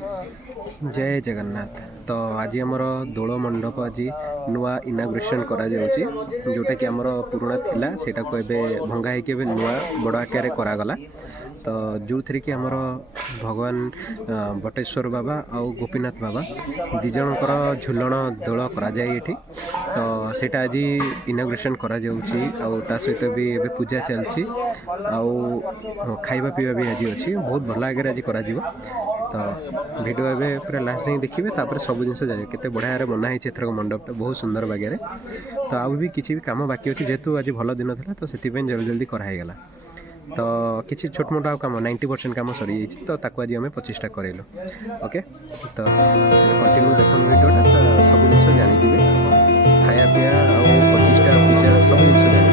जय जगन्नाथ। तो आज आमर दोल मंडप आज नुआ इनाग्रेशन करा जाउची जोटा कि आमर पुराना थिला सेटा को एबे भंगा है कि एबे नुआ बड़ आकार करा गला। तो जो थी कि आमर भगवान बटेश्वर बाबा आउ गोपीनाथ बाबा दी जनकर झुलन दोल करा जाए एठी। तो सेटा आज इनाग्रेशन करा जाउची आउ ता सहित भी एबे पूजा चलची आउ खाइबा पीवा भी आज अच्छी बहुत भल आगे आज करा जिवो। तो वीडियो एवं पूरा लास्ट जाए देखिए तापर सब जिन जाने के बढ़िया बना है एथरक मंडपटा बहुत सुंदर बागे। तो आउ भी किसी भी कम बाकी अच्छे जेहेतु आज भल दिन था तो से जल्दी जल्दी कराईगला। तो किसी छोट मोट कम 90% कम सरी जाइए तो ताको आज आम 25टा करेलु। ओके तो कंटिन्यू देखो वीडियोटा तो सब जिन जानी खाया पीया आ 25टा पूजा सब जिन जानी।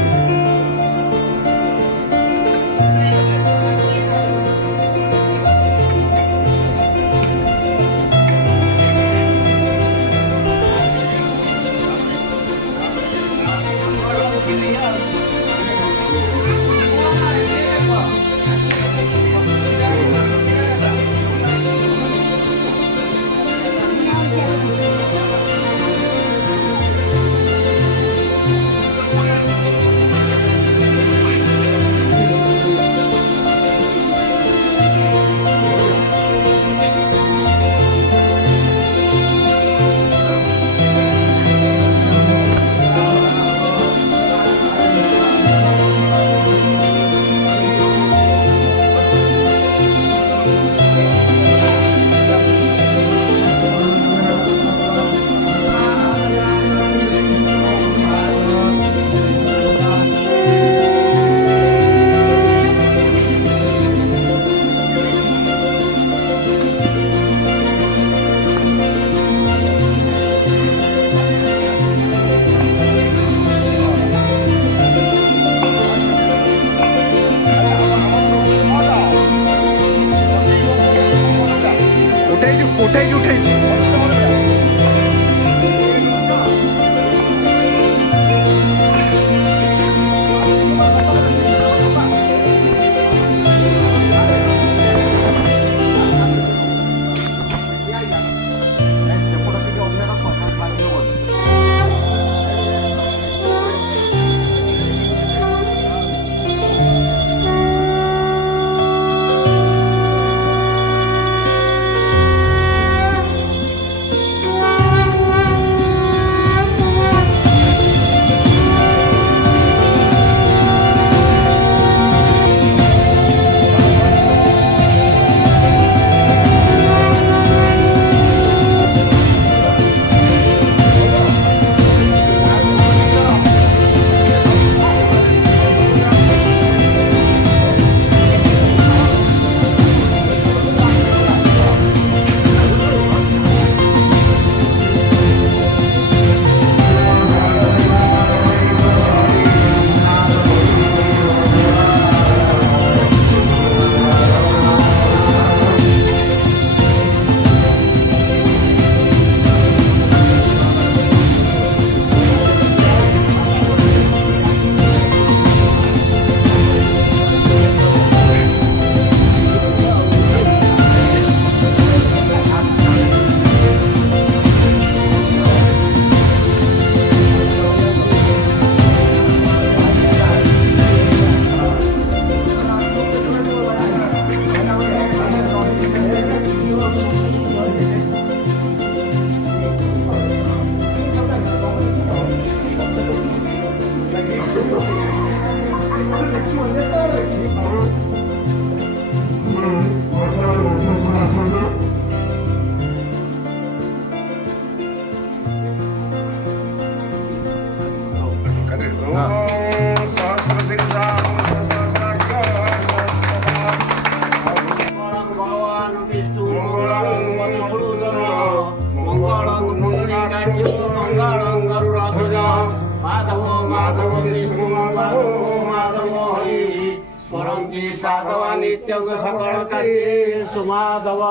नित्य सकल कार्ये सुमाधव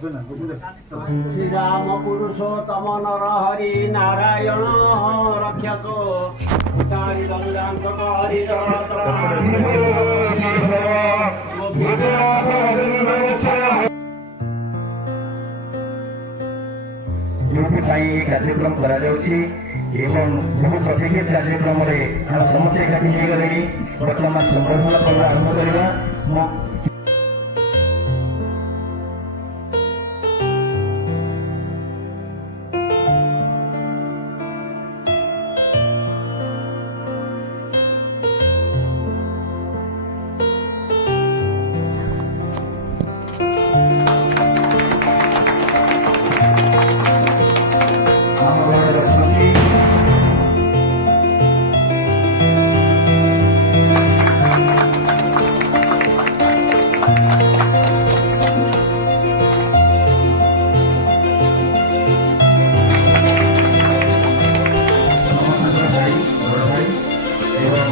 श्री राम पुरुषोत्तम नर हरि नारायण रक्षसो हरि हरि ପାଇଁ ଏହି କାର୍ଯ୍ୟକ୍ରମ କରାଯାଉଛି ଏବଂ ବହୁ ପ୍ରତୀକ୍ଷିତ କାର୍ଯ୍ୟକ୍ରମରେ ଆମେ ସମସ୍ତେ ଏକାଠି ହେଇଗଲେଣି। ବର୍ତ୍ତମାନ ସମ୍ବର୍ଦ୍ଧନା ପର୍ବ ଆରମ୍ଭ କରିବା। ମୁଁ ଆମ ଘରର ସ୍ମୃତି ସମସ୍ତଙ୍କର ଭାଇ ବଡ଼ ଭାଇ ଏବଂ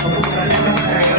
ସବୁ କାର୍ଯ୍ୟକ୍ରମ କରାଯାଉଛି।